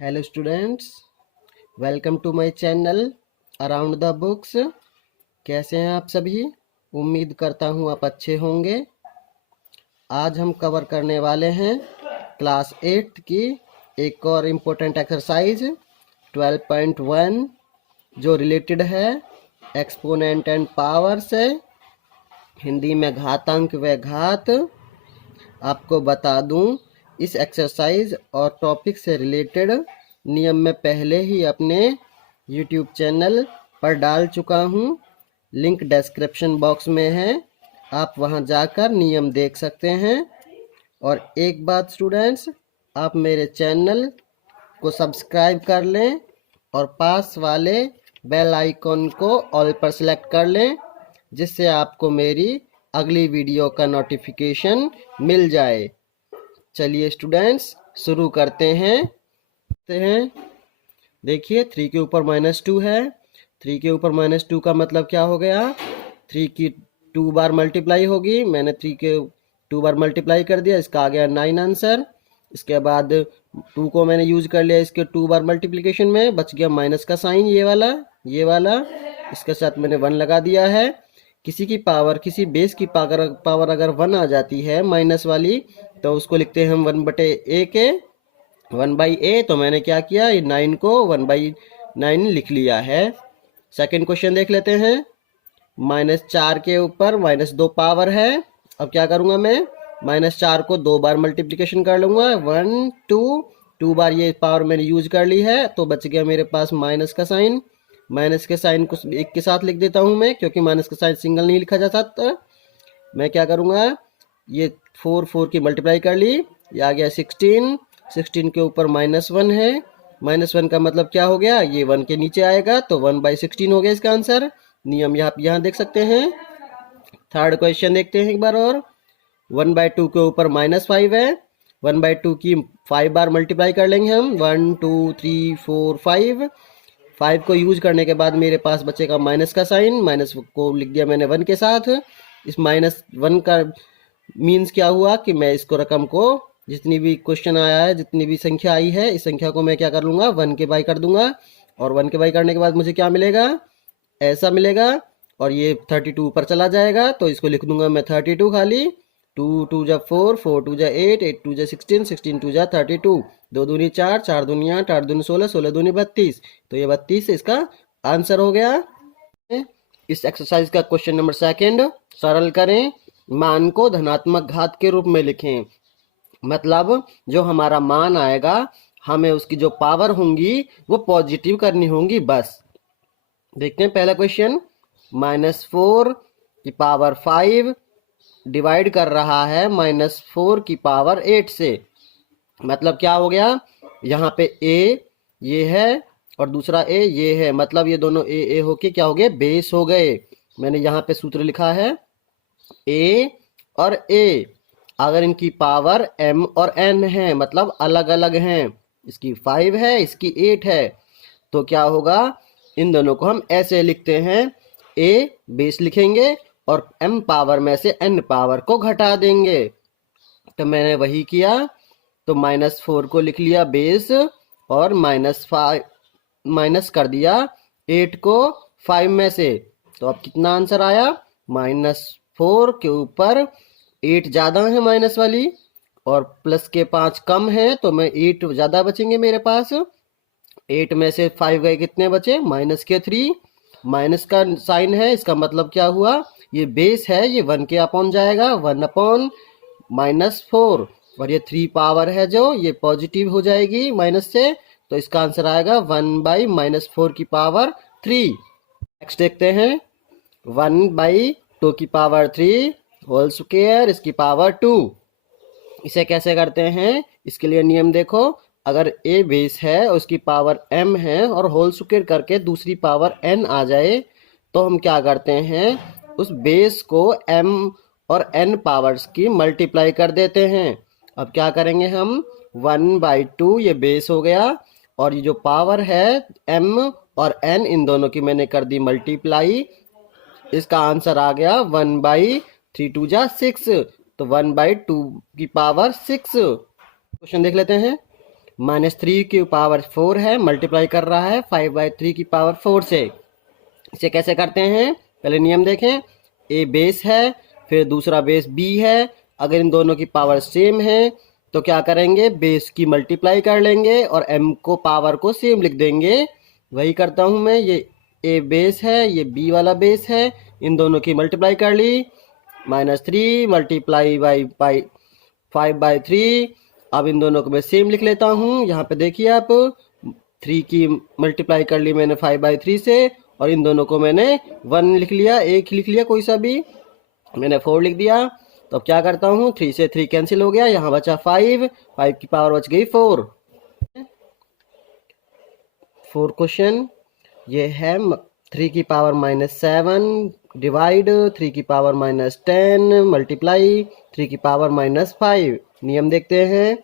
Hello students, welcome to my channel around the books. कैसे हैं आप सभी? उम्मीद करता हूं आप अच्छे होंगे। आज हम कवर करने वाले हैं क्लास 8 की एक और इम्पोर्टेंट एक्सरसाइज 12.1 जो रिलेटेड है एक्सपोनेंट एंड पावर से, हिंदी में घातांक व घात। आपको बता दूं, इस एक्सरसाइज और टॉपिक से रिलेटेड नियम में पहले ही अपने यूट्यूब चैनल पर डाल चुका हूं। लिंक डिस्क्रिप्शन बॉक्स में है, आप वहां जाकर नियम देख सकते हैं। और एक बात स्टूडेंट्स, आप मेरे चैनल को सब्सक्राइब कर लें और पास वाले बेल आइकॉन को ऑल पर सेलेक्ट कर लें, जिससे आपको मेरी अगली वीडियो का नोटिफिकेशन मिल जाए। चलिए स्टूडेंट्स शुरू करते हैं। देखिए 3 के ऊपर -2 है। 3 के ऊपर -2 का मतलब क्या हो गया? 3 की 2 बार मल्टीप्लाई होगी। मैंने 3 के 2 बार मल्टीप्लाई कर दिया, इसका आ गया 9 आंसर। इसके बाद 2 को मैंने यूज कर लिया इसके 2 बार मल्टीप्लिकेशन में, बच गया माइनस का साइन, ये वाला। इसके साथ मैंने 1 लगा दिया है। किसी की पावर, किसी बेस की पावर अगर 1 आ जाती है माइनस वाली, तो उसको लिखते हैं हम 1/a के 1/a। तो मैंने क्या किया, ये 9 को 1/9 लिख लिया है। सेकंड क्वेश्चन देख लेते हैं। -4 के ऊपर -2 पावर है। अब क्या करूंगा मैं, -4 को 2 बार मल्टीप्लिकेशन कर लूंगा, 1 2 2 बार ये पावर मैंने यूज कर ली है, तो बच गया मेरे पास माइनस का साइन। माइनस के साइन को एक के साथ लिख देता हूं मैं, क्योंकि माइनस का साइन सिंगल नहीं लिखा जा सकता। मैं क्या करूंगा, ये 4 की मल्टीप्लाई कर ली, ये आ गया 16। 16 के ऊपर -1 है। -1 का मतलब क्या हो गया, ये 1 के नीचे आएगा, तो 1/16 हो गया इसका आंसर। नियम यहाँ देख सकते हैं। थर्ड क्वेश्चन देखते हैं एक बार और। 1/2 के ऊपर -5 है। 1/2 की 5 बार मल्टीप्लाई कर लेंगे हम, 1 2 3 4 5। 5 को यूज करने के बाद मेरे पास बचेगा माइनस का साइन, माइनस को लिख दिया मैंने 1 के साथ। इस -1 का मीन्स क्या हुआ कि मैं इसको रकम को, जितनी भी क्वेश्चन आया है, जितनी भी संख्या आई है, इस संख्या को मैं क्या कर लूंगा, 1 के बाई कर दूंगा। और 1 के बाई करने के बाद मुझे क्या मिलेगा, ऐसा मिलेगा। और ये 32 ऊपर चला जाएगा, तो इसको लिख दूंगा मैं 32 खाली। 2 2 जा 4, 4 2 जा 8, 8 2 जा 16, 16 2 जा 32, 2 दूनी 4, 4 दूनी 8, 8 दूनी 16, 16 दूनी 32। तो ये 32 इसका आंसर हो गया। इस एक्सरसाइज का क्वेश्चन नंबर सेकंड, सरल करें, मान को धनात्मक घात के रूप में लिखें। मतलब जो हमारा मान आएगा, हमें उसकी जो पावर होंगी वो पॉजिटिव करनी होंगी बस। देखते हैं पहला क्वेश्चन। -4 की पावर 5 डिवाइड कर रहा है -4 की पावर 8 से। मतलब क्या हो गया, यहाँ पे a ये है और दूसरा a ये है, मतलब ये दोनों a होके क्या हो गए, बेस हो गए। मैंने यहाँ पे सूत्र लिखा है a और a, अगर इनकी पावर m और n है, मतलब अलग अलग हैं, इसकी 5 है, इसकी 8 है, तो क्या होगा, इन दोनों को हम ऐसे लिखते हैं, a बेस लिखेंगे और m पावर में से n पावर को घटा देंगे। तो मैंने वही किया, तो -4 को लिख लिया बेस और -5 माइनस कर दिया 8 को 5 में से। तो अब कितना आंसर आया, -4 के ऊपर 8 ज़्यादा है माइनस वाली और प्लस के 5 कम है, तो मैं 8 ज़्यादा बचेंगे मेरे पास। 8 में से 5 गए, कितने बचे, माइनस के 3। माइनस का साइन है, इसका मतलब क्या हुआ, ये बेस है, ये 1 के अपॉन जाएगा, 1/-4। और ये 3 पावर है जो ये पॉजिटिव हो जाएगी माइनस से, तो इसका आंसर आएगा 1/-4 की पावर 3। नेक्स्ट देखते हैं, 1/2 की पावर 3 होल स्क्वायर, इसकी पावर 2। इसे कैसे करते हैं, इसके लिए नियम देखो। अगर a बेस है, उसकी पावर m है और होल स्क्वायर करके दूसरी पावर n आ जाए, तो हम क्या करते हैं, उस बेस को m और n पावर्स की मल्टीप्लाई कर देते हैं। अब क्या करेंगे हम, 1/2 ये बेस हो गया और ये जो पावर है m और n, इन दोनों की मैंने कर दी मल्टीप्लाई। इसका आंसर आ गया 1/3 2 जा 6, तो 1/2 की पावर 6। क्वेश्चन देख लेते हैं। -3 की पावर 4 है, मल्टीप्लाई कर रहा है 5/3 की पावर 4 से। इसे कैसे करते हैं, पहले नियम देखें। ए बेस है, फिर दूसरा बेस बी है। अगर इन दोनों की पावर सेम है तो क्या करेंगे, बेस की मल्टीप्लाई कर लेंगे और एम को पावर को सेम लिख देंगे। वही करता हूँ मैं। ये ए बेस है, ये बी वाला बेस है, इन दोनों की मल्टीप्लाई कर ली। -3 मल्टीप्लाई बाई 5/3। अब इन दोनों को मैं सेम लिख लेता हूँ। यहाँ पे देखिए आप, 3 की मल्टीप्लाई कर ली मैंने 5/3 से, और इन दोनों को मैंने 1 लिख लिया, एक ही लिख लिया कोई सा भी। मैंने 4 लिख दिया। तो अब क्या करता हूँ, 3 से 3 कैंसिल हो गया, यहाँ बचा 5 की पावर बच गई 4। 4 क्वेश्चन ये है। 3 की पावर -7 डिवाइड 3 की पावर -10 मल्टीप्लाई 3 की पावर -5। नियम देखते हैं।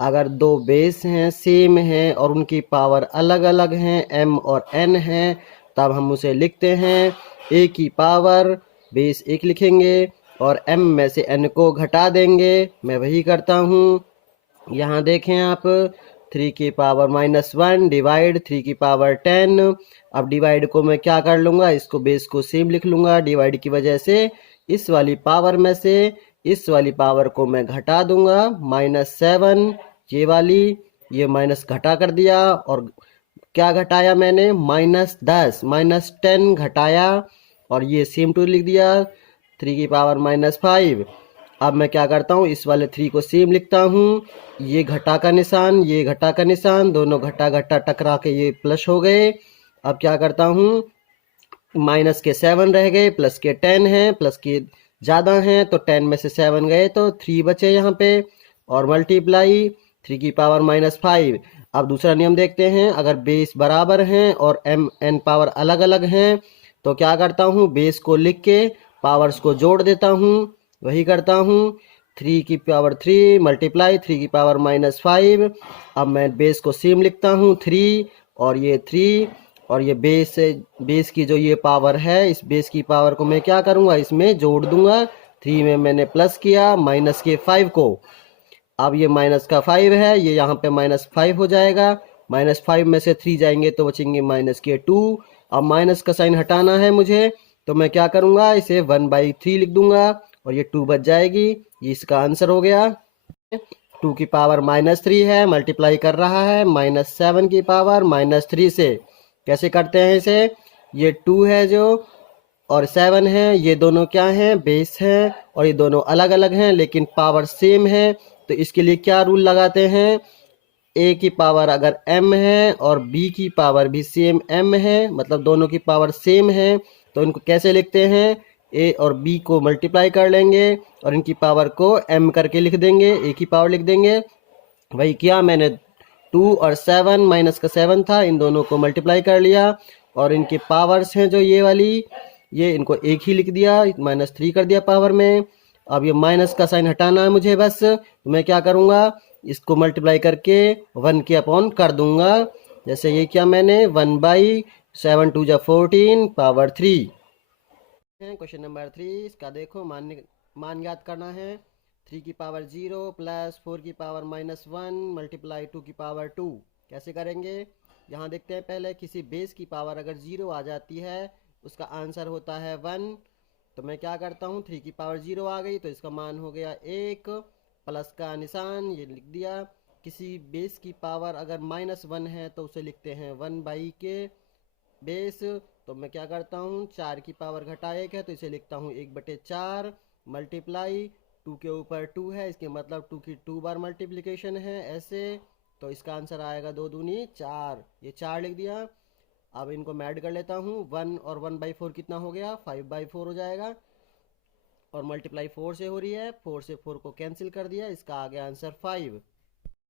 अगर दो बेस हैं, सेम हैं और उनकी पावर अलग अलग हैं, m और n हैं, तब हम उसे लिखते हैं a की पावर बेस 1 लिखेंगे और m में से n को घटा देंगे। मैं वही करता हूँ। यहाँ देखें आप, 3 की पावर -1 डिवाइड 3 की पावर 10। अब डिवाइड को मैं क्या कर लूँगा, इसको बेस को सेम लिख लूँगा। डिवाइड की वजह से इस वाली पावर में से इस वाली पावर को मैं घटा दूंगा। -7 ये वाली, ये माइनस घटा कर दिया। और क्या घटाया मैंने, -10 -10 घटाया और ये सेम टू लिख दिया 3 की पावर -5। अब मैं क्या करता हूँ, इस वाले 3 को सेम लिखता हूँ। ये घटा का निशान, ये घटा का निशान, दोनों घटा घटा टकरा के ये प्लस हो गए। अब क्या करता हूँ, माइनस के 7 रह गए, प्लस के 10 हैं, प्लस के ज़्यादा हैं तो 10 में से 7 गए तो 3 बचे यहाँ पे। और मल्टीप्लाई 3 की पावर -5। अब दूसरा नियम देखते हैं। अगर बेस बराबर हैं और m n पावर अलग अलग हैं तो क्या करता हूँ, बेस को लिख के पावर्स को जोड़ देता हूँ। वही करता हूँ। 3 की पावर 3 मल्टीप्लाई 3 की पावर -5। अब मैं बेस को सेम लिखता हूँ 3 और ये 3 और ये बेस की जो ये पावर है, इस बेस की पावर को मैं क्या करूँगा, इसमें जोड़ दूंगा। 3 में मैंने प्लस किया माइनस के 5 को। अब ये माइनस का 5 है, ये यहाँ पे -5 हो जाएगा। -5 में से 3 जाएंगे तो बचेंगे -2। अब माइनस का साइन हटाना है मुझे, तो मैं क्या करूँगा, इसे 1/3 लिख दूंगा और ये 2 बच जाएगी। ये इसका आंसर हो गया। 2 की पावर -3 है, मल्टीप्लाई कर रहा है -7 की पावर -3 से। कैसे करते हैं इसे, ये 2 है जो और 7 है, ये दोनों क्या हैं, बेस हैं और ये दोनों अलग अलग हैं लेकिन पावर सेम है। तो इसके लिए क्या रूल लगाते हैं, a की पावर अगर m है और b की पावर भी सेम m है, मतलब दोनों की पावर सेम है, तो इनको कैसे लिखते हैं, a और b को मल्टीप्लाई कर लेंगे और इनकी पावर को m करके लिख देंगे, a की पावर लिख देंगे। वही किया मैंने। 2 और 7, माइनस का 7 था, इन दोनों को मल्टीप्लाई कर लिया और इनकी पावर्स हैं जो ये वाली, ये इनको एक ही लिख दिया, -3 कर दिया पावर में। अब ये माइनस का साइन हटाना है मुझे बस, तो मैं क्या करूँगा, इसको मल्टीप्लाई करके 1 के अपॉन कर दूंगा। जैसे ये किया मैंने, 1/7 2 जा 14 पावर 3। क्वेश्चन नंबर 3, इसका देखो मान याद करना है। 3 की पावर 0 प्लस 4 की पावर -1 मल्टीप्लाई 2 की पावर 2। कैसे करेंगे, यहाँ देखते हैं। पहले किसी बेस की पावर अगर 0 आ जाती है, उसका आंसर होता है 1। तो मैं क्या करता हूँ, 3 की पावर 0 आ गई तो इसका मान हो गया 1, प्लस का निशान ये लिख दिया। किसी बेस की पावर अगर -1 है तो उसे लिखते हैं 1/के बेस। तो मैं क्या करता हूँ, 4 की पावर घटा 1 है तो इसे लिखता हूँ 1/4 मल्टीप्लाई 2 के ऊपर 2 है, इसके मतलब 2 की 2 बार मल्टीप्लिकेशन है ऐसे। तो इसका आंसर आएगा 2 दूनी 4, ये 4 लिख दिया। अब इनको मैं ऐड कर लेता हूँ। 1 और 1/4 कितना हो गया, 5/4 हो जाएगा। और मल्टीप्लाई 4 से हो रही है, 4 से 4 को कैंसिल कर दिया, इसका आ गया आंसर 5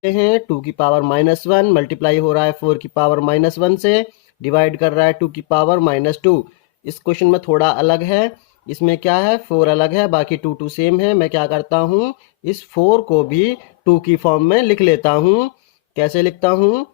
हैं। 2 की पावर -1 मल्टीप्लाई हो रहा है 4 की पावर -1 से, डिवाइड कर रहा है 2 की पावर -2। इस क्वेश्चन में थोड़ा अलग है, इसमें क्या है, 4 अलग है, बाकी 2 2 सेम है। मैं क्या करता हूँ, इस 4 को भी 2 की फॉर्म में लिख लेता हूँ। कैसे लिखता हूँ,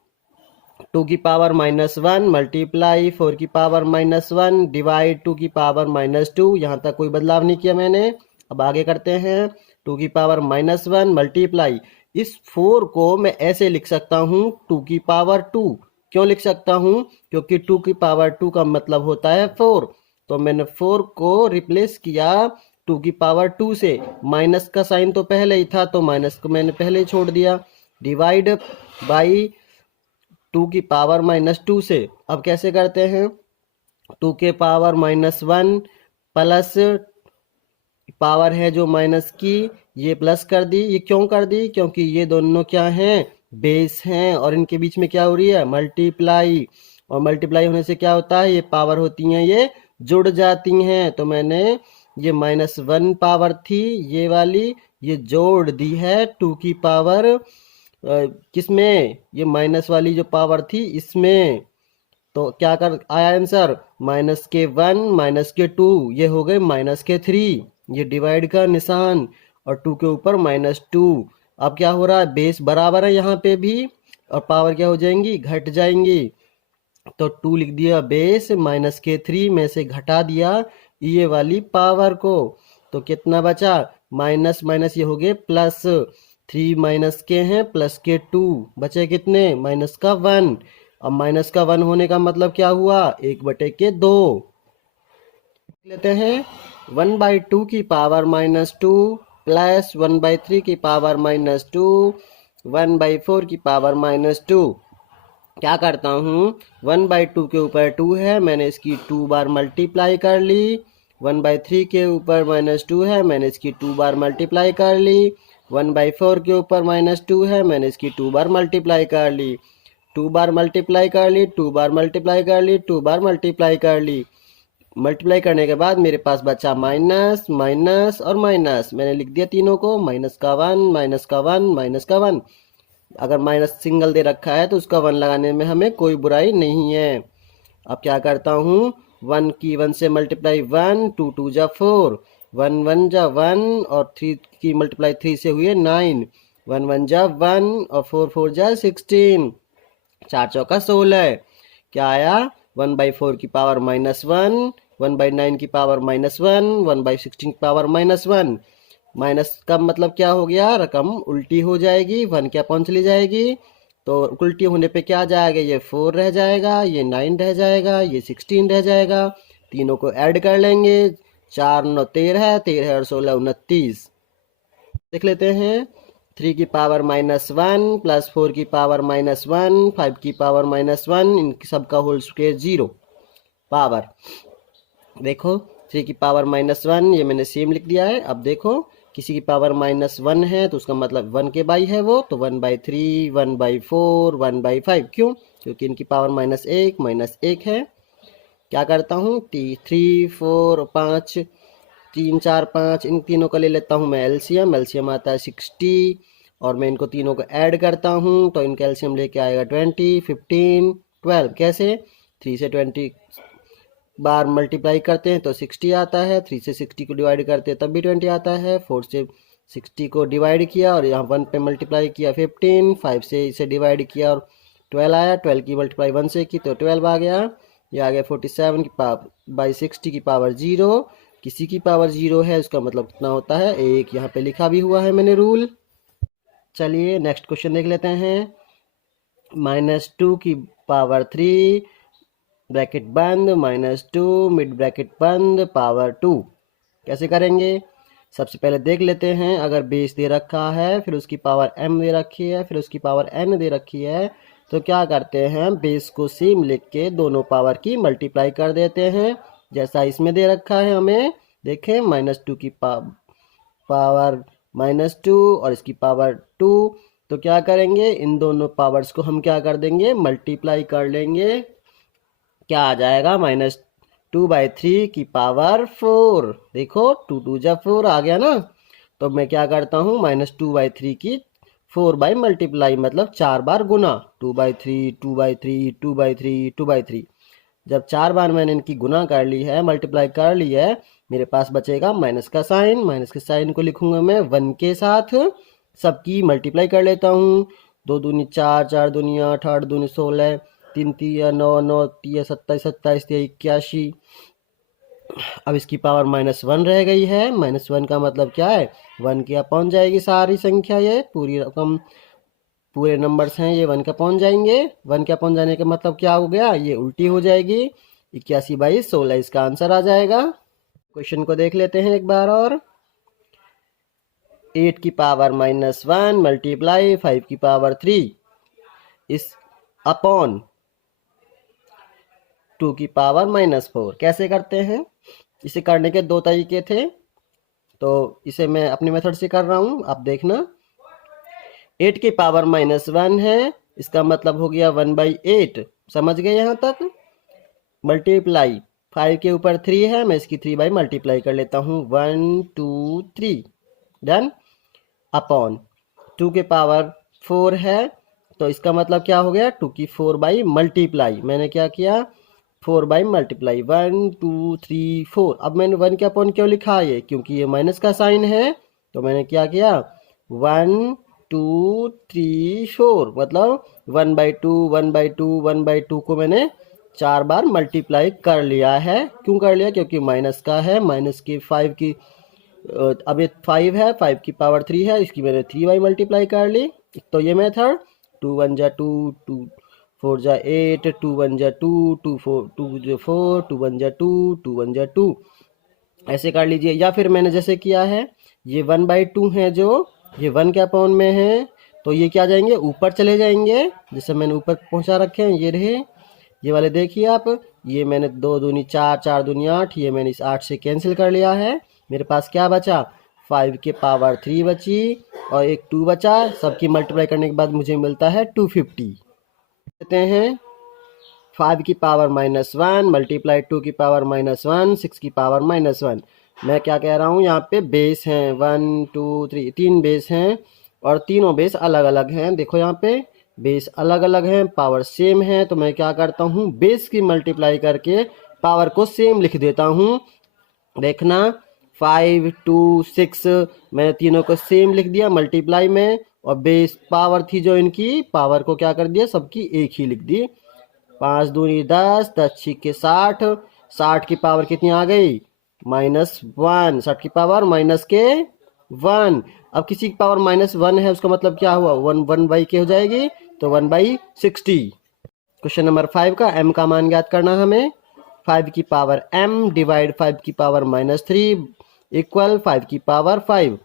2 की पावर -1 मल्टीप्लाई 4 की पावर -1 डिवाइड 2 की पावर -2। यहाँ तक कोई बदलाव नहीं किया मैंने। अब आगे करते हैं। 2 की पावर -1 मल्टीप्लाई इस 4 को मैं ऐसे लिख सकता हूँ 2 की पावर 2। क्यों लिख सकता हूँ? क्योंकि 2 की पावर 2 का मतलब होता है 4। तो मैंने 4 को रिप्लेस किया 2 की पावर 2 से। माइनस का साइन तो पहले ही था, तो माइनस को मैंने पहले ही छोड़ दिया। डिवाइड बाई 2 की पावर -2 से। अब कैसे करते हैं? 2 के पावर -1 प्लस पावर है जो माइनस की, ये प्लस कर दी। ये क्यों कर दी? क्योंकि ये दोनों क्या हैं? बेस हैं, और इनके बीच में क्या हो रही है? मल्टीप्लाई। और मल्टीप्लाई होने से क्या होता है? ये पावर होती हैं, ये जुड़ जाती हैं। तो मैंने ये -1 पावर थी ये वाली, ये जोड़ दी है 2 की पावर किसमें? ये माइनस वाली जो पावर थी इसमें। तो क्या कर आया आंसर? -1 -2, ये हो गए -3। ये डिवाइड का निशान, और 2 के ऊपर -2। अब क्या हो रहा है? बेस बराबर है यहाँ पे भी, और पावर क्या हो जाएंगी? घट जाएंगी। तो 2 लिख दिया बेस, -3 में से घटा दिया ये वाली पावर को। तो कितना बचा? माइनस माइनस ये हो गए प्लस। 3 माइनस के हैं प्लस के 2, बचे कितने? -1। अब -1 होने का मतलब क्या हुआ? 1/2 लेते हैं। 1/2 की पावर -2 प्लस 1/3 की पावर -2, 1/4 की पावर -2। क्या करता हूँ? 1/2 के ऊपर 2 है, मैंने इसकी 2 बार मल्टीप्लाई कर ली। 1/3 के ऊपर -2 है, मैंने इसकी 2 बार मल्टीप्लाई कर ली। 1/4 के ऊपर -2 है, मैंने इसकी 2 बार मल्टीप्लाई कर ली। 2 बार मल्टीप्लाई कर ली, 2 बार मल्टीप्लाई कर ली, 2 बार मल्टीप्लाई कर ली। मल्टीप्लाई करने के बाद मेरे पास बचा माइनस, माइनस और माइनस। मैंने लिख दिया तीनों को, -1 -1 -1। अगर माइनस सिंगल दे रखा है तो उसका 1 लगाने में हमें कोई बुराई नहीं है। अब क्या करता हूँ? 1 की 1 से मल्टीप्लाई 1, 2 2 जा 4, 1 1 जा 1, और 3 की मल्टीप्लाई 3 से हुई है 9, 1 1 जा 1 और 4 4 जा 16, 4 चौका 16। क्या आया? 1/4 की पावर -1, 1/9 की पावर -1, 1/16 की पावर -1। माइनस का मतलब क्या हो गया? रकम उल्टी हो जाएगी, 1 क्या पहुंच चली जाएगी। तो उल्टी होने पे क्या जाएगा? ये 4 रह जाएगा, ये 9 रह जाएगा, ये 16 रह जाएगा। तीनों को ऐड कर लेंगे, 4 9 13, 13 और 16 29। देख लेते हैं। 3 की पावर -1 प्लस 4 की पावर -1, 5 की पावर -1, इन सबका होल स्क्वायर 0 पावर। देखो 3 की पावर -1, ये मैंने सेम लिख दिया है। अब देखो किसी की पावर -1 है तो उसका मतलब 1 के बाई है वो, तो 1/3, 1/4, 1/5। क्यों? क्योंकि इनकी पावर -1 है। क्या करता हूँ? 3 4 5, 3 4 5, इन तीनों का ले लेता हूँ मैं एलसीएम। एलसीएम आता है 60, और मैं इनको तीनों को ऐड करता हूँ तो इनका एलसीएम लेके आएगा 20, 15, 12। कैसे? 3 से 20 बार मल्टीप्लाई करते हैं तो 60 आता है, 3 से 60 को डिवाइड करते हैं तब भी 20 आता है, 4 से 60 को डिवाइड किया और यहाँ 1 पे मल्टीप्लाई किया 15, 5 से इसे डिवाइड किया और 12 आया, 12 की मल्टीप्लाई 1 से की तो 12 आ गया। ये आ गया 47 की पावर बाई 60 की पावर 0। किसी की पावर 0 है उसका मतलब कितना होता है? 1। यहाँ पे लिखा भी हुआ है मैंने रूल। चलिए नेक्स्ट क्वेश्चन देख लेते हैं। -2 की पावर 3 ब्रैकेट बंद -2 मिड ब्रैकेट बंद पावर 2। कैसे करेंगे? सबसे पहले देख लेते हैं। अगर बेस दे रखा है, फिर उसकी पावर m दे रखी है, फिर उसकी पावर n दे रखी है, तो क्या करते हैं? बेस को सेम लिख के दोनों पावर की मल्टीप्लाई कर देते हैं, जैसा इसमें दे रखा है हमें। देखें -2 की पावर -2 और इसकी पावर 2। तो क्या करेंगे? इन दोनों पावर्स को हम क्या कर देंगे? मल्टीप्लाई कर लेंगे। क्या आ जाएगा? -2/3 की पावर 4। देखो 2 2 जा 4 आ गया ना। तो मैं क्या करता हूँ? -2/3 की 4 बाई मल्टीप्लाई, मतलब 4 बार गुना। 2/3 2/3 2/3 2/3। जब 4 बार मैंने इनकी गुना कर ली है, मल्टीप्लाई कर ली है, मेरे पास बचेगा माइनस का साइन। माइनस के साइन को लिखूंगा मैं 1 के साथ। सबकी मल्टीप्लाई कर लेता हूँ। 2 दूनी 4, 4 दूनी 8, 8 दूनी 16, 3 तिया 9, 9 तिया 27, 27 तिया 81, अब इसकी पावर -1 रह गई है। -1 का मतलब क्या है, 1 की पहुंच जाएगी सारी संख्या, ये पूरी रकम पूरे नंबर्स हैं ये 1 का पहुंच जाएंगे। 1 का पहुंच जाने का मतलब क्या हो गया, ये उल्टी हो जाएगी। 81/16 इसका आंसर आ जाएगा। क्वेश्चन को देख लेते हैं एक बार और। 8 की पावर -1 मल्टीप्लाई 5 की पावर 3 इस अपॉन 2 की पावर -4 कैसे करते हैं। इसे करने के दो तरीके थे, तो इसे मैं अपने मेथड से कर रहा हूँ, आप देखना। 8 की पावर -1 है, इसका मतलब हो गया 1/8, समझ गए यहाँ तक। मल्टीप्लाई 5 के ऊपर 3 है, मैं इसकी 3 बाई मल्टीप्लाई कर लेता हूँ, 1 2 3 डन। अपॉन 2 के पावर 4 है, तो इसका मतलब क्या हो गया, 2 की 4 बाई मल्टीप्लाई, मैंने क्या किया 4 बाई मल्टीप्लाई 1 2 3 4। अब मैंने 1 के अपॉन क्यों लिखा ये, क्योंकि ये माइनस का साइन है, तो मैंने क्या किया 1 2 3 4 मतलब 1/2 1/2 1/2 को मैंने 4 बार मल्टीप्लाई कर लिया है। क्यों कर लिया, क्योंकि माइनस का है, माइनस की 5 की अब ये 5 है, 5 की पावर 3 है, इसकी मैंने 3 बाई मल्टीप्लाई कर ली। तो ये मेथड 2 1 जा 2 2 4 जा 8 2 1 जा 2 2 4 2 जा 4 2 1 जा 2 2 1 जा 2 ऐसे कर लीजिए। या फिर मैंने जैसे किया है, ये 1/2 है जो ये 1 के अपॉन में है, तो ये क्या जाएंगे ऊपर चले जाएंगे, जैसे मैंने ऊपर पहुंचा रखे हैं, ये रहे ये वाले देखिए आप। ये मैंने 2 दूनी 4 4 दूनी 8, ये मैंने इस 8 से कैंसिल कर लिया है। मेरे पास क्या बचा 5 के पावर 3 बची और एक 2 बचा, सबकी मल्टीप्लाई करने के बाद मुझे मिलता है 250। कहते हैं 5 की पावर -1 मल्टीप्लाई 2 की पावर -1 6 की पावर -1। मैं क्या कह रहा हूँ, यहाँ पे बेस हैं 1 2 3, 3 बेस हैं और तीनों बेस अलग अलग हैं। देखो यहाँ पे बेस अलग अलग हैं, पावर सेम है, तो मैं क्या करता हूँ बेस की मल्टीप्लाई करके पावर को सेम लिख देता हूँ। देखना 5 2 6 मैंने तीनों को सेम लिख दिया मल्टीप्लाई में, और बेस पावर थी जो इनकी पावर को क्या कर दिया सबकी एक ही लिख दी। 5 दूनी 10 10 छिक्के 60, 60 की पावर कितनी आ गई -1, 60 की पावर -1। अब किसी की पावर -1 है, उसका मतलब क्या हुआ 1 बाई के हो जाएगी, तो 1/60। क्वेश्चन नंबर 5 का m का मान ज्ञात करना हमें। 5 की पावर m डिवाइड 5 की पावर -3 इक्वल 5 की पावर 5।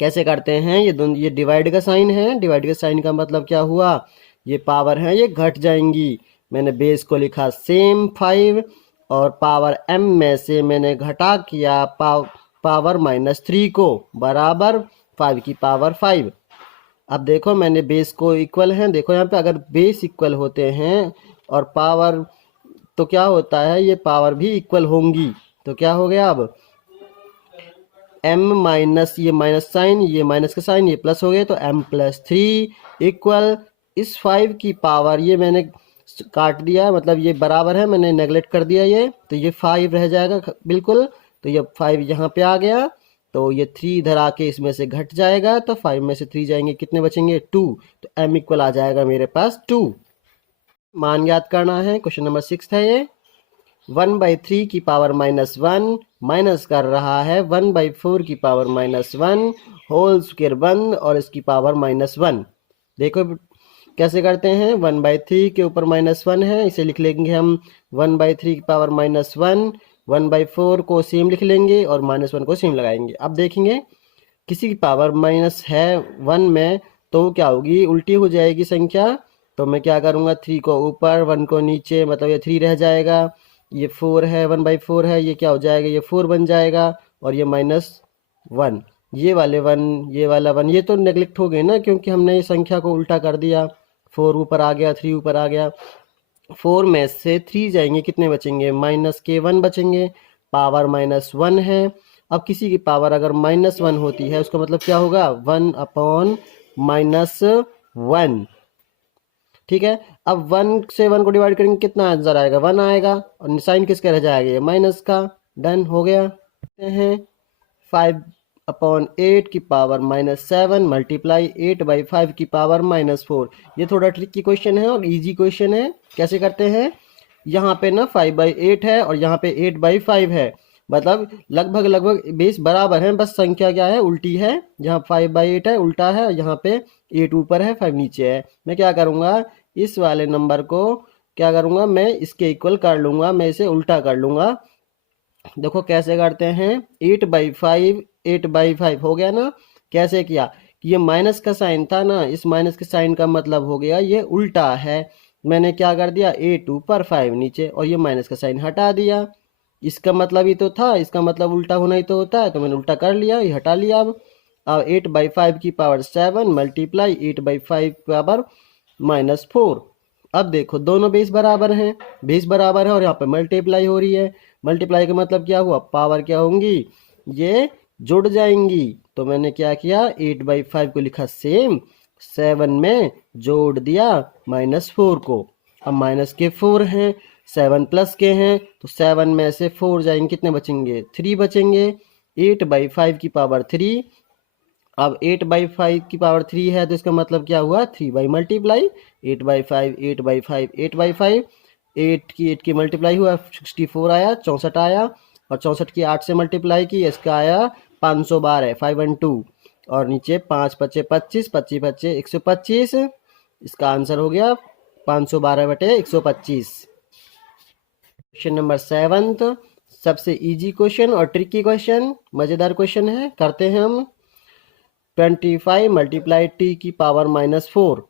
कैसे करते हैं, ये दोनों ये डिवाइड का साइन है, डिवाइड का साइन का मतलब क्या हुआ, ये पावर है ये घट जाएंगी। मैंने बेस को लिखा सेम 5 और पावर m में से मैंने घटा किया पावर -3 को बराबर 5 की पावर 5। अब देखो मैंने बेस को इक्वल है, देखो यहाँ पे अगर बेस इक्वल होते हैं और पावर तो क्या होता है, ये पावर भी इक्वल होंगी, तो क्या हो गया अब m माइनस ये माइनस साइन, ये माइनस का साइन, ये प्लस हो गए, तो m+3 इक्वल इस 5 की पावर, ये मैंने काट दिया मतलब ये बराबर है, मैंने नेगलेक्ट कर दिया ये, तो ये 5 रह जाएगा बिल्कुल। तो ये 5 यहाँ पे आ गया, तो ये 3 इधर आके इसमें से घट जाएगा, तो 5 में से 3 जाएंगे, कितने बचेंगे 2, तो m इक्वल आ जाएगा मेरे पास 2। मान याद करना है, क्वेश्चन नंबर 6 है ये। 1/3 की पावर -1 माइनस कर रहा है 1/4 की पावर -1 होल स्क्वायर बंद और इसकी पावर -1। देखो कैसे करते हैं, 1/3 के ऊपर -1 है, इसे लिख लेंगे हम 1/3 की पावर -1, 1/4 को सेम लिख लेंगे और -1 को सेम लगाएंगे। अब देखेंगे किसी की पावर माइनस है 1 में, तो क्या होगी उल्टी हो जाएगी संख्या। तो मैं क्या करूँगा 3 को ऊपर 1 को नीचे, मतलब ये 3 रह जाएगा, ये 4 है 1/4 है, ये क्या हो जाएगा ये 4 बन जाएगा, और ये -1 ये वाले 1 ये वाला 1 ये तो नेगलेक्ट हो गए ना, क्योंकि हमने ये संख्या को उल्टा कर दिया, 4 ऊपर आ गया 3 ऊपर आ गया। 4 में से 3 जाएंगे, कितने बचेंगे -1 बचेंगे, पावर -1 है। अब किसी की पावर अगर -1 होती है, उसका मतलब क्या होगा 1/-1। ठीक है, अब 1 से 1 को डिवाइड करेंगे, कितना आंसर आएगा 1 आएगा, और साइन किसका रह जाएगा ये माइनस का। डन हो गया। हैं 5/8 की पावर -7 मल्टीप्लाई 8/5 की पावर -4। ये थोड़ा ट्रिकी क्वेश्चन है और इजी क्वेश्चन है। कैसे करते हैं, यहाँ पे ना 5/8 है और यहाँ पे 8/5 है, मतलब लगभग लगभग बेस बराबर है, बस संख्या क्या है उल्टी है। यहाँ 5/8 है उल्टा है, यहाँ पे 8 ऊपर है 5 नीचे है। मैं क्या करूँगा, इस वाले नंबर को क्या करूँगा, मैं इसके इक्वल कर लूँगा, मैं इसे उल्टा कर लूँगा। देखो कैसे करते हैं, 8/5 8/5 हो गया ना। कैसे किया कि ये माइनस का साइन था ना, इस माइनस के साइन का मतलब हो गया ये उल्टा है। मैंने क्या कर दिया, 8 ऊपर 5 नीचे, और ये माइनस का साइन हटा दिया। इसका मतलब ही तो था, इसका मतलब उल्टा होना ही तो होता है, तो मैंने उल्टा कर लिया, ये हटा लिया। अब 8/5 की पावर 7 मल्टीप्लाई 8/5 की पावर -4। अब देखो दोनों बेस बराबर हैं, बेस बराबर है और यहाँ पे मल्टीप्लाई हो रही है। मल्टीप्लाई का मतलब क्या हुआ, पावर क्या होंगी, ये जुड़ जाएंगी। तो मैंने क्या किया, 8/5 को लिखा सेम, 7 में जोड़ दिया -4 को। अब माइनस के 4 हैं, 7 प्लस के हैं, तो 7 में से 4 जाएंगे, कितने बचेंगे, 3 बचेंगे। 8/5 की पावर 3। अब 8/5 की पावर 3 है तो इसका मतलब क्या हुआ, 3 बाई मल्टीप्लाई 8/5 8/5 8/5, 8 की मल्टीप्लाई हुआ 64 आया, 64 आया, और 64 की 8 से मल्टीप्लाई की, इसका आया 512, 512, और नीचे 5 पच्चे 25, 25 पच्चे 125। इसका आंसर हो गया 512/125। क्वेश्चन नंबर 7, सबसे इजी क्वेश्चन और ट्रिकी क्वेश्चन, मज़ेदार क्वेश्चन है, करते हैं हम। 25 मल्टीप्लाई टी की पावर -4,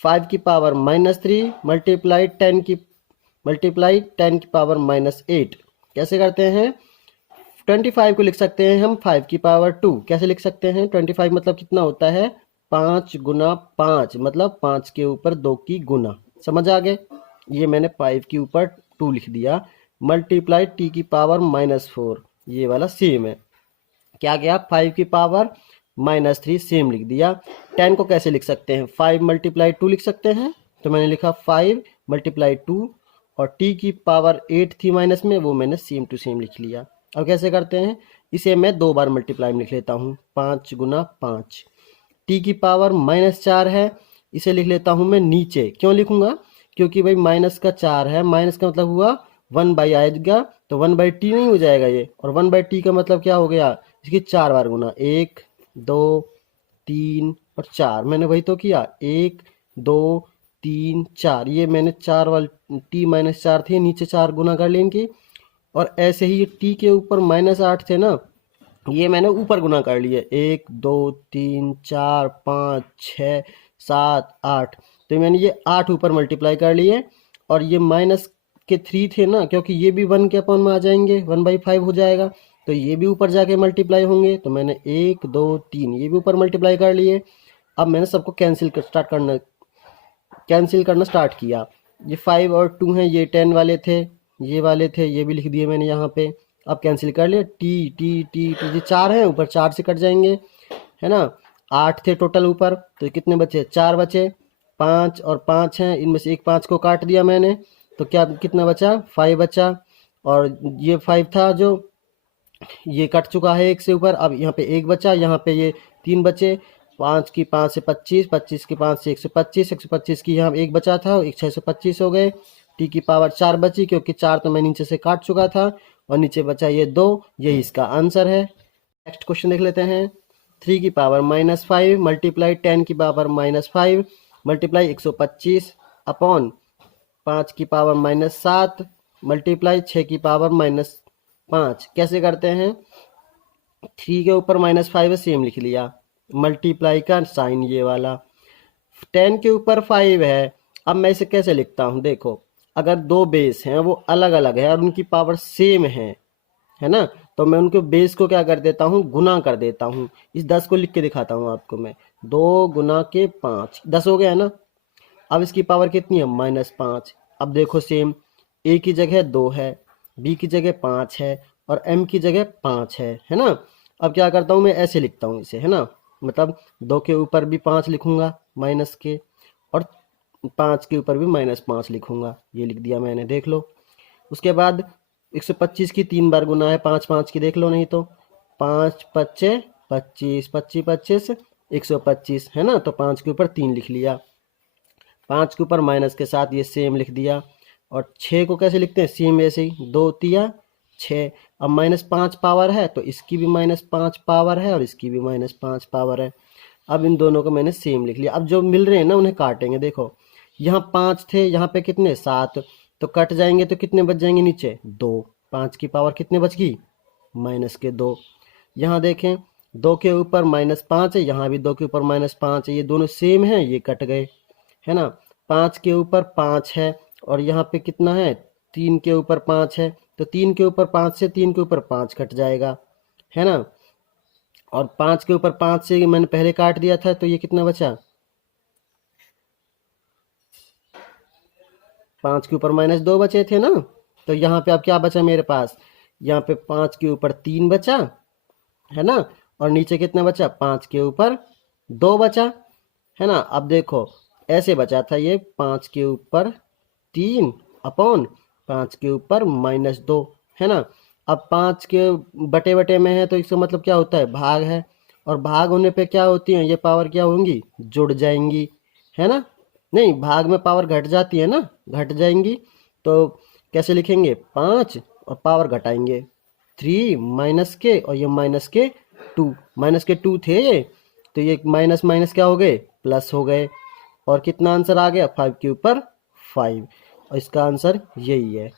5 की पावर -3 मल्टीप्लाई 10 की पावर -8। कैसे करते हैं, 25 को लिख सकते हैं हम 5 की पावर 2। कैसे लिख सकते हैं, 25 मतलब कितना होता है, 5 गुना 5, मतलब 5 के ऊपर 2 की गुना। समझ आ गए, ये मैंने 5 के ऊपर 2 लिख दिया, मल्टीप्लाई टी की पावर -4, ये वाला सेम है। क्या गया, 5 की पावर -3 सेम लिख दिया। 10 को कैसे लिख सकते हैं, 5 मल्टीप्लाई 2 लिख सकते हैं, तो मैंने लिखा 5 मल्टीप्लाई 2, और टी की पावर 8 थी माइनस में, वो मैंने सेम टू सेम लिख लिया। अब कैसे करते हैं, इसे मैं 2 बार मल्टीप्लाई में लिख लेता हूँ, 5 गुना 5। टी की पावर -4 है, इसे लिख लेता हूँ मैं नीचे। क्यों लिखूंगा, क्योंकि भाई माइनस का 4 है, माइनस का मतलब हुआ 1 आएगा, तो 1/t नहीं हो जाएगा ये, और 1/t का मतलब क्या हो गया, इसकी 4 बार गुना, 1 2 3 और 4। मैंने वही तो किया, 1 2 3 4, ये मैंने 4 वाली t -4 थी, नीचे 4 गुना कर ली इनकी। और ऐसे ही ये t के ऊपर -8 थे ना, ये मैंने ऊपर गुना कर लिए, 1 2 3 4 5 6 7 8, तो मैंने ये 8 ऊपर मल्टीप्लाई कर लिए। और ये माइनस के 3 थे ना, क्योंकि ये भी 1 के अपॉन में आ जाएंगे, 1/5 हो जाएगा, तो ये भी ऊपर जाके मल्टीप्लाई होंगे, तो मैंने 1 2 3 ये भी ऊपर मल्टीप्लाई कर लिए। अब मैंने सबको कैंसिल करना स्टार्ट किया। ये 5 और 2 हैं, ये 10 वाले थे, ये वाले थे, ये भी लिख दिए मैंने यहाँ पे। अब कैंसिल कर लिया, टी टी टी टी, ये 4 हैं, ऊपर 4 से कट जाएंगे, है ना। 8 थे टोटल ऊपर, तो कितने बचे, 4 बचे। 5 और 5 हैं, इनमें से एक 5 को काट दिया मैंने, तो क्या कितना बचा, 5 बचा। और ये 5 था जो, ये कट चुका है एक से ऊपर, अब यहाँ पे एक बचा, यहाँ पे ये 3 बचे। 5 की 5 से 25, 25 की 5 से 125, 125 की यहाँ एक बचा था, एक 625 हो गए। टी की पावर 4 बची, क्योंकि 4 तो मैं नीचे से काट चुका था, और नीचे बचा ये 2, यही इसका आंसर है। नेक्स्ट क्वेश्चन देख लेते हैं। 3 की पावर -5 मल्टीप्लाई 10 की पावर -5 मल्टीप्लाई 125 अपॉन 5 की पावर -7 मल्टीप्लाई 6 की पावर -5। कैसे करते हैं, 3 के ऊपर -5 है, सेम लिख लिया, मल्टीप्लाई का साइन ये वाला। 10 के ऊपर 5 है, अब मैं इसे कैसे लिखता हूँ, देखो अगर दो बेस हैं वो अलग अलग है और उनकी पावर सेम है ना, तो मैं उनके बेस को क्या कर देता हूँ, गुना कर देता हूँ। इस 10 को लिख के दिखाता हूँ आपको मैं, 2 गुना के 5, 10 हो गया है ना। अब इसकी पावर कितनी है, -5। अब देखो सेम, ए की जगह 2 है, बी की जगह 5 है, और एम की जगह 5 है ना। अब क्या करता हूँ मैं, ऐसे लिखता हूँ इसे, है ना, मतलब 2 के ऊपर भी 5 लिखूंगा माइनस के, और 5 के ऊपर भी -5 लिखूंगा, ये लिख दिया मैंने, देख लो। उसके बाद 125 की 3 बार गुना है 5 5 की, देख लो नहीं तो, 5 पच्चे 25, 25 25 125, है ना, तो 5 के ऊपर 3 लिख लिया, 5 के ऊपर माइनस के साथ ये सेम लिख दिया। और 6 को कैसे लिखते हैं, सेम वैसे ही, 2 तिया 6। अब -5 पावर है तो इसकी भी -5 पावर है और इसकी भी -5 पावर है। अब इन दोनों को मैंने सेम लिख लिया। अब जो मिल रहे हैं ना उन्हें काटेंगे। देखो यहाँ 5 थे, यहाँ पे कितने 7, तो कट जाएंगे तो कितने बच जाएंगे नीचे 2। 5 की पावर कितने बच गई, -2। यहाँ देखें 2 के ऊपर -5 है, यहाँ भी 2 के ऊपर -5 है, ये दोनों सेम हैं, ये कट गए, है ना। 5 के ऊपर 5 है और यहाँ पे कितना है, 3 के ऊपर 5 है, तो 3 के ऊपर 5 से 3 के ऊपर 5 कट जाएगा, है ना। और 5 के ऊपर 5 से मैंने पहले काट दिया था, तो ये कितना बचा, 5 के ऊपर -2 बचे थे ना। तो यहाँ पे अब क्या बचा मेरे पास, यहाँ पे 5 के ऊपर 3 बचा, है ना। और नीचे कितना बचा, 5 के ऊपर 2 बचा, है ना। अब देखो ऐसे बचा था ये, 5 के ऊपर 3 अपॉन 5 के ऊपर -2, है ना। अब 5 के बटे बटे में है तो इसका मतलब क्या होता है, भाग है। और भाग होने पे क्या होती है, ये पावर क्या होंगी, जुड़ जाएंगी, है ना। नहीं, भाग में पावर घट जाती है ना, घट जाएंगी। तो कैसे लिखेंगे, 5 और पावर घटाएंगे 3 माइनस के, और ये -2, -2 थे ये, तो ये माइनस माइनस क्या हो गए, प्लस हो गए। और कितना आंसर आ गया, 5 के ऊपर 5, और इसका आंसर यही है।